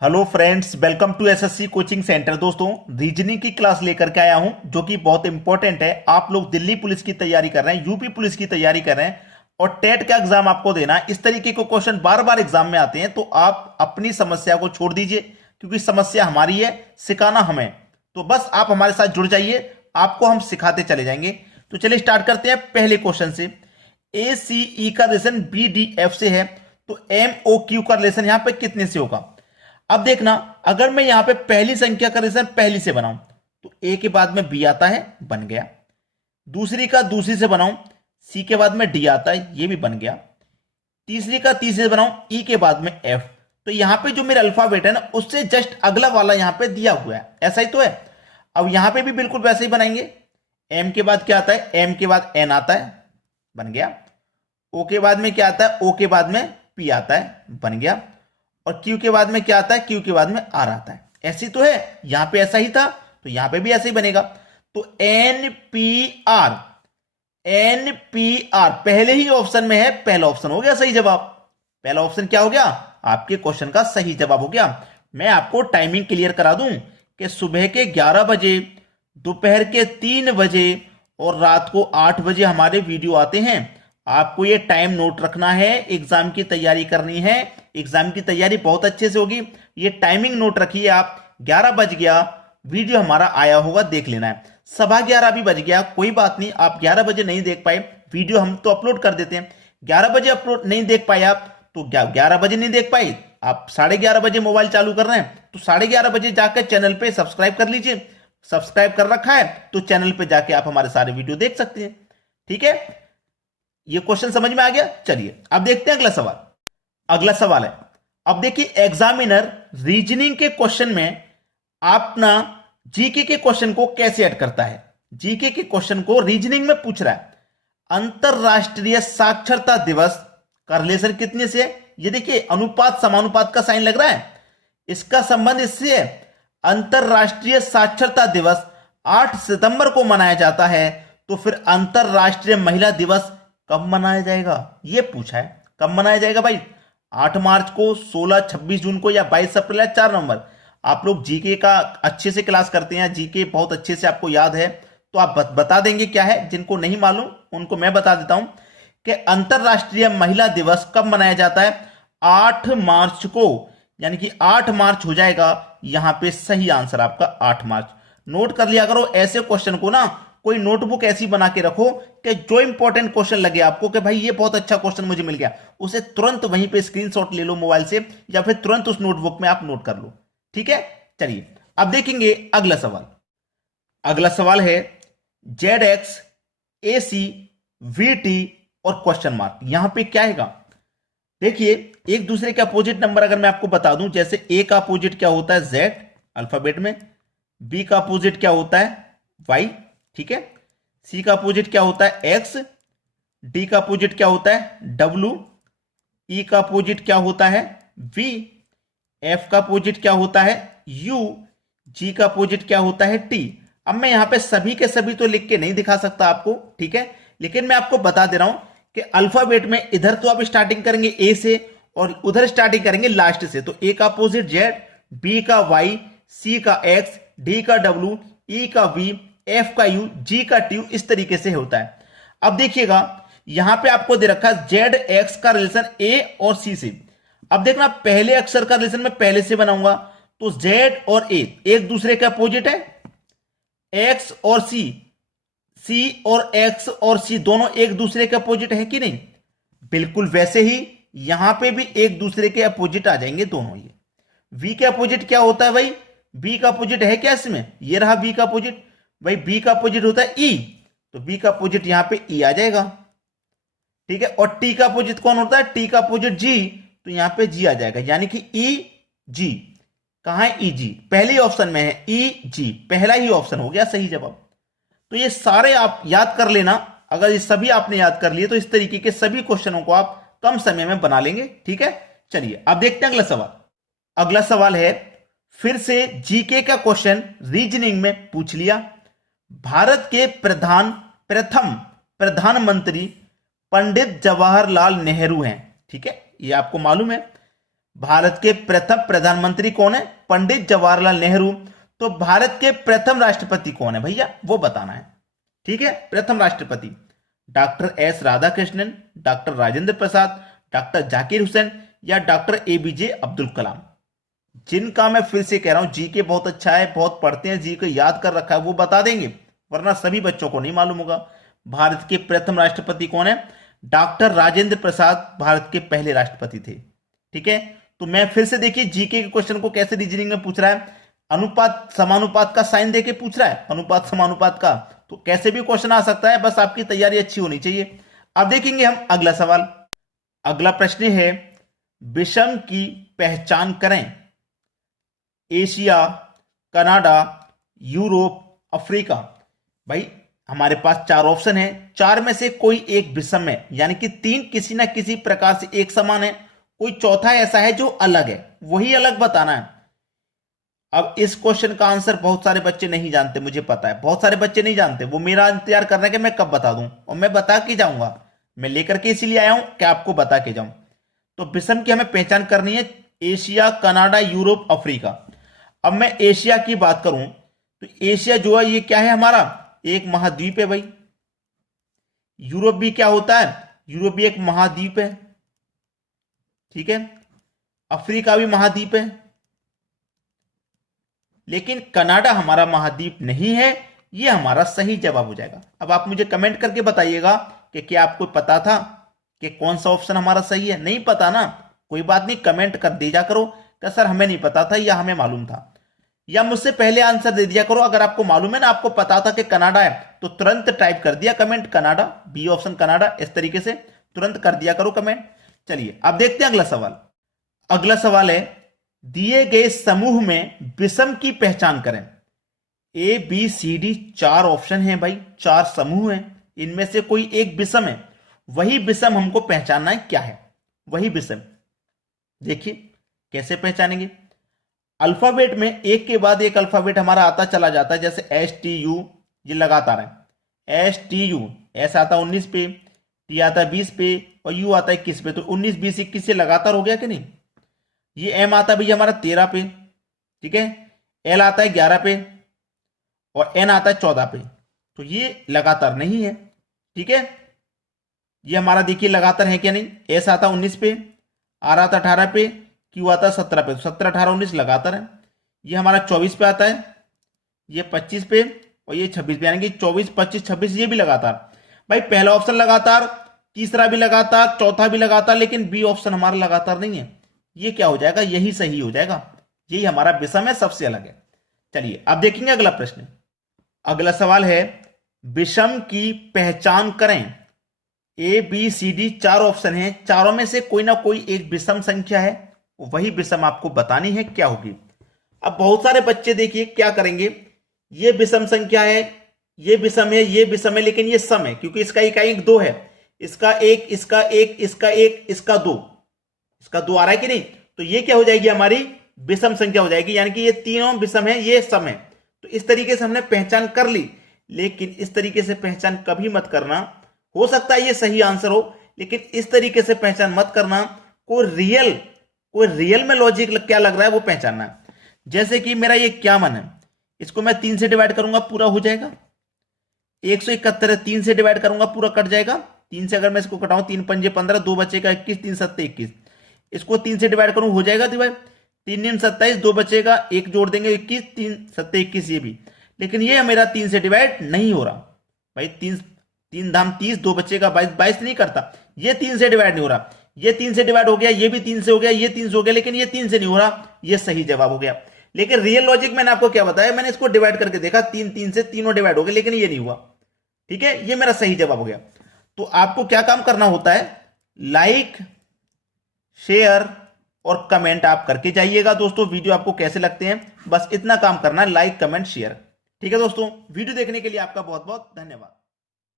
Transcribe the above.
Hello friends, welcome to SSC coaching centre. दोस्तों, reasoning की class लेकर के आया हूं जो कि बहुत इंपॉर्टेंट है। आप लोग दिल्ली पुलिस की तैयारी कर रहे हैं, यूपी पुलिस की तैयारी कर रहे हैं और टेट का एग्जाम आपको देना है। इस तरीके के क्वेश्चन बार बार एग्जाम में आते हैं, तो आप अपनी समस्या को छोड़ दीजिए क्योंकि समस्या हमारी है, सिखाना हमें। तो बस आप हमारे साथ जुड़ जाइए, आपको हम सिखाते चले जाएंगे। तो चलिए स्टार्ट करते हैं पहले क्वेश्चन से। ए सी ई का रिलेशन बी डी एफ से है, तो एम ओ क्यू का रिलेशन यहां पे कितने से होगा? अब देखना, अगर मैं यहां पे पहली संख्या का रिलेशन पहली से बनाऊं तो ए के बाद में बी आता है, बन गया। दूसरी का दूसरी से बनाऊं, सी के बाद में डी आता है, ये भी बन गया। तीसरी का तीसरे से बनाऊं, ई के बाद में एफ। तो यहां पे जो मेरा अल्फाबेट है ना, उससे जस्ट अगला वाला यहां पे दिया हुआ है, ऐसा ही तो है। अब यहां पे भी बिल्कुल वैसे ही बनाएंगे। एम के बाद क्या आता है? एम के बाद एन आता है, बन गया। ओ के बाद में क्या आता है? ओ के बाद में पी आता है, बन गया। और क्यू के बाद में क्या आता है? क्यू के बाद में आर आता है। ऐसी तो है, यहां पे ऐसा ही था तो यहां पे भी ऐसा ही बनेगा। तो N P R, N P R पहले ही ऑप्शन में है, पहला ऑप्शन हो गया सही जवाब। पहला ऑप्शन क्या हो गया? आपके क्वेश्चन का सही जवाब हो गया। मैं आपको टाइमिंग क्लियर करा दूं कि सुबह के 11 बजे, दोपहर के 3 बजे और रात को 8 बजे हमारे वीडियो आते हैं। आपको ये टाइम नोट रखना है, एग्जाम की तैयारी करनी है। एग्जाम की तैयारी बहुत अच्छे से होगी, ये टाइमिंग नोट रखिए आप। 11 बज गया, वीडियो हमारा आया होगा, देख लेना है। सवा 11 भी बज गया, कोई बात नहीं, आप 11 बजे नहीं देख पाए, वीडियो हम तो अपलोड कर देते हैं। 11 बजे अपलोड नहीं देख पाए आप, तो 11 बजे नहीं देख पाए, आप 11:30 बजे मोबाइल चालू कर रहे हैं तो 11:30 बजे जाकर चैनल पे सब्सक्राइब कर लीजिए। सब्सक्राइब कर रखा है तो चैनल पे जाके आप हमारे सारे वीडियो देख सकते हैं। ठीक है, ये क्वेश्चन समझ में आ गया। चलिए अब देखते हैं अगला सवाल। अगला सवाल है, अब देखिए एग्जामिनर रीजनिंग के क्वेश्चन में अपना जीके के क्वेश्चन को कैसे ऐड करता है। जीके के क्वेश्चन को रीजनिंग में पूछ रहा है, अंतरराष्ट्रीय साक्षरता दिवस का रिलेशन कितने से है? ये देखिए अनुपात समानुपात का साइन लग रहा है, इसका संबंध इससे है। अंतरराष्ट्रीय साक्षरता दिवस 8 सितंबर को मनाया जाता है, तो फिर अंतरराष्ट्रीय महिला दिवस कब मनाया जाएगा? ये पूछा है, कब मनाया जाएगा भाई? 8 मार्च को, 16, 26 जून को, या 22 अप्रैल या 4 नवंबर? आप लोग जीके का अच्छे से क्लास करते हैं, जीके बहुत अच्छे से आपको याद है, तो आप बता देंगे क्या है। जिनको नहीं मालूम उनको मैं बता देता हूं कि अंतरराष्ट्रीय महिला दिवस कब मनाया जाता है? 8 मार्च को, यानी कि 8 मार्च हो जाएगा यहां पे सही आंसर आपका 8 मार्च। नोट कर लिया करो ऐसे क्वेश्चन को ना, कोई नोटबुक ऐसी बना के रखो कि जो इंपॉर्टेंट क्वेश्चन लगे आपको कि भाई ये बहुत अच्छा क्वेश्चन मुझे मिल गया, उसे तुरंत वहीं पे स्क्रीनशॉट ले लो मोबाइल से, या फिर तुरंत उस नोटबुक में आप नोट कर लो। ठीक है, चलिए अब देखेंगे अगला सवाल। अगला सवाल है Z x, A C, we T और क्वेश्चन मार्क। यहां पे क्या है? देखिए एक दूसरे के अपोजिट नंबर अगर मैं आपको बता दूं, जैसे ए का अपोजिट क्या होता है? जेड अल्फाबेट में। बी का अपोजिट क्या होता है? वाई, ठीक है। सी का अपोजिट क्या होता है? एक्स। डी का अपोजिट क्या होता है? डब्ल्यू। ई का अपोजिट क्या होता है? वी। एफ का अपोजिट क्या होता है? यू। जी का अपोजिट क्या होता है? टी। अब मैं यहां पे सभी के सभी तो लिख के नहीं दिखा सकता आपको, ठीक है, लेकिन मैं आपको बता दे रहा हूं कि अल्फाबेट में इधर तो आप स्टार्टिंग करेंगे ए से और उधर स्टार्टिंग करेंगे लास्ट से। तो ए का अपोजिट जेड, बी का वाई, सी का एक्स, डी का डब्ल्यू, ई का वी, एफ का यू, जी का टी, इस तरीके से होता है। अब देखिएगा यहां पे आपको दे रखा है जेड एक्स का रिलेशन ए और सी से। अब देखना पहले अक्षर का रिलेशन मैं पहले से बनाऊंगा, तो जेड और ए एक दूसरे के अपोजिट है। एक्स और सी, सी और एक्स और सी दोनों एक दूसरे के अपोजिट है कि नहीं? बिल्कुल वैसे ही यहां पे भी एक दूसरे के अपोजिट आ जाएंगे दोनों। ये वी के अपोजिट क्या होता है भाई? बी का अपोजिट है क्या इसमें? ये रहा बी का अपोजिट भाई, बी का अपोजिट होता है ई, तो बी का अपोजिट यहां पे ई आ जाएगा, ठीक है। और टी का अपोजिट कौन होता है? टी का अपोजिट जी, तो यहां पे जी आ जाएगा, यानी कि ई जी। कहां है ई जी? पहले ही ऑप्शन में है ई जी, पहला ही ऑप्शन हो गया सही जवाब। तो ये सारे आप याद कर लेना, अगर ये सभी आपने याद कर लिए तो इस तरीके के सभी क्वेश्चनों को आप कम समय में बना लेंगे, ठीक है। चलिए अब देखते हैं अगला सवाल। अगला सवाल है फिर से जीके का क्वेश्चन रीजनिंग में पूछ लिया। भारत के प्रथम प्रधानमंत्री पंडित जवाहरलाल नेहरू हैं, ठीक है, ये आपको मालूम है। भारत के प्रथम प्रधानमंत्री कौन है? पंडित जवाहरलाल नेहरू। तो भारत के प्रथम राष्ट्रपति कौन है भैया, वो बताना है। ठीक है, प्रथम राष्ट्रपति doctor S Radhakrishnan, doctor Rajendra Prasad, doctor Zakir Hussain या डॉक्टर एपीजे अब्दुल कलाम। जिनका मैं फिर से कह रहा हूं जीके बहुत अच्छा है, बहुत पढ़ते हैं, जीके याद कर रखा है, वो बता देंगे, वरना सभी बच्चों को नहीं मालूम होगा। भारत के प्रथम राष्ट्रपति कौन है? डॉक्टर राजेंद्र प्रसाद भारत के पहले राष्ट्रपति थे। ठीक है, तो मैं फिर से देखिए जीके के क्वेश्चन को कैसे रीजनिंग में पूछ रहा है। अनुपात समानुपात का साइन देके पूछ रहा है, अनुपात समानुपात का, तो कैसे भी क्वेश्चन आ सकता है, बस आपकी तैयारी अच्छी होनी चाहिए। अब देखेंगे हम अगला सवाल। अगला प्रश्न है विषम की पहचान करें। Asia, Canada, Europe, Africa. भाई हमारे पास चार ऑप्शन है, चार में से कोई एक विषम है, यानी कि तीन किसी ना किसी प्रकार से एक समान है, कोई चौथा ऐसा है जो अलग है, वही अलग बताना है। अब इस क्वेश्चन का आंसर बहुत सारे बच्चे नहीं जानते, मुझे पता है बहुत सारे बच्चे नहीं जानते, वो मेरा इंतजार कर रहे हैं कि मैं कब बता दूं, और मैं बता के जाऊंगा, मैं लेकर के इसीलिए आया हूं कि आपको बता के जाऊं। तो विषम की हमें पहचान करनी है, एशिया, कनाडा, यूरोप, अफ्रीका। अब मैं एशिया की बात करूं तो एशिया जो है ये क्या है, हमारा एक महाद्वीप है भाई। यूरोप भी क्या होता है, यूरोप भी एक महाद्वीप है। ठीक है, अफ्रीका भी महाद्वीप है, लेकिन कनाडा हमारा महाद्वीप नहीं है। ये हमारा सही जवाब हो जाएगा। अब आप मुझे कमेंट करके बताइएगा कि क्या आपको पता था कि कौन सा ऑप्शन हमारा सही है। नहीं पता ना, कोई बात नहीं, कमेंट कर दीजा करो कि सर हमें नहीं पता था या हमें मालूम था, या मुझसे पहले आंसर दे दिया करो। अगर आपको मालूम है ना, आपको पता था कि कनाडा है, तो तुरंत टाइप कर दिया comment Canada, B option Canada, इस तरीके से तुरंत कर दिया करो कमेंट। चलिए अब देखते हैं अगला सवाल। अगला सवाल है दिए गए समूह में विषम की पहचान करें। ए बी सी डी चार ऑप्शन है भाई, चार समूह हैं, इनमें से कोई एक विषम है, वही विषम हमको पहचानना है। क्या है वही विषम? देखिए कैसे पहचानेंगे। अल्फाबेट में एक के बाद एक अल्फाबेट हमारा आता चला जाता है, जैसे एस टी यू, ये लगातार है। एस टी यू, एस आता 19 पे, टी आता 20 पे और यू आता 21 पे, तो 19, 20, 21 से लगातार हो गया कि नहीं। ये एम आता भैया हमारा 13 पे, ठीक है, एल आता है 11 पे और एन आता है 14 पे, तो ये लगातार नहीं है। ठीक है, ये हमारा देखिए लगातार है क्या नहीं। एस आता 19 पे, आर आता 18 पे, क्यू आता 17 पे, तो 17, 18, 19 लगातार है। ये हमारा 24 पे आता है, ये 25 पे और ये 26 पे, यानी कि 24, 25, 26 ये भी लगातार। भाई पहला ऑप्शन लगातार, तीसरा भी लगातार, चौथा भी लगातार, लेकिन बी ऑप्शन हमारा लगातार नहीं है। ये क्या हो जाएगा, यही सही हो जाएगा, यही हमारा विषम है, सबसे अलग है। चलिए अब देखेंगे अगला प्रश्न। अगला सवाल है विषम की पहचान करें। ए बी सी डी चार ऑप्शन है, चारों में से कोई ना कोई एक विषम संख्या है, वही विषम आपको बतानी है, क्या होगी। अब बहुत सारे बच्चे देखिए क्या करेंगे, ये विषम संख्या है, ये विषम है, ये विषम है, लेकिन ये सम है, क्योंकि इसका इकाई 2 है, इसका 1, इसका 1, इसका 1, इसका 2, इसका 2 आ रहा है कि नहीं, तो ये क्या हो जाएगी, हमारी विषम संख्या हो जाएगी, यानी कि ये तीनों विषम है, ये सम है। तो इस तरीके से हमने पहचान कर ली, लेकिन इस तरीके से पहचान कभी मत करना। हो सकता है ये सही आंसर हो, लेकिन इस तरीके से पहचान मत करना। कोई रियल में लॉजिक क्या लग रहा है वो पहचानना है। जैसे कि मेरा ये क्या मन है, इसको मैं 3 से डिवाइड करूंगा, पूरा हो जाएगा। 171 है, 3 से डिवाइड करूंगा, पूरा कट जाएगा। 3 से अगर मैं इसको कटाऊं, 3 पंजे 15, 2 बचेगा 21, 3 सत्ते 21। इसको 3 से डिवाइड करूं, हो जाएगा डिवाइड, 3 नीम 27, 2 बचेगा, 1 जोड़ देंगे 21, 3 सत्ते 21 ये भी। लेकिन ये मेरा 3 से डिवाइड नहीं हो रहा भाई, 3 धाम 30, 2 बचेगा 22, 22 नहीं करता। ये 3 से डिवाइड नहीं हो रहा, ये 3 से डिवाइड हो गया, ये भी 3 से हो गया, ये 3 से हो गया, लेकिन ये 3 से नहीं हो रहा, ये सही जवाब हो गया। लेकिन रियल लॉजिक मैंने आपको क्या बताया, मैंने इसको डिवाइड करके देखा, 3 से तीनों डिवाइड हो गए, लेकिन ये नहीं हुआ। ठीक है, ये मेरा सही जवाब हो गया। तो आपको क्या काम करना होता है, लाइक, शेयर और कमेंट आप करके जाइएगा दोस्तों। वीडियो आपको कैसे लगते हैं, बस इतना काम करना है, लाइक, कमेंट, शेयर। ठीक है दोस्तों, वीडियो देखने के लिए आपका बहुत बहुत धन्यवाद।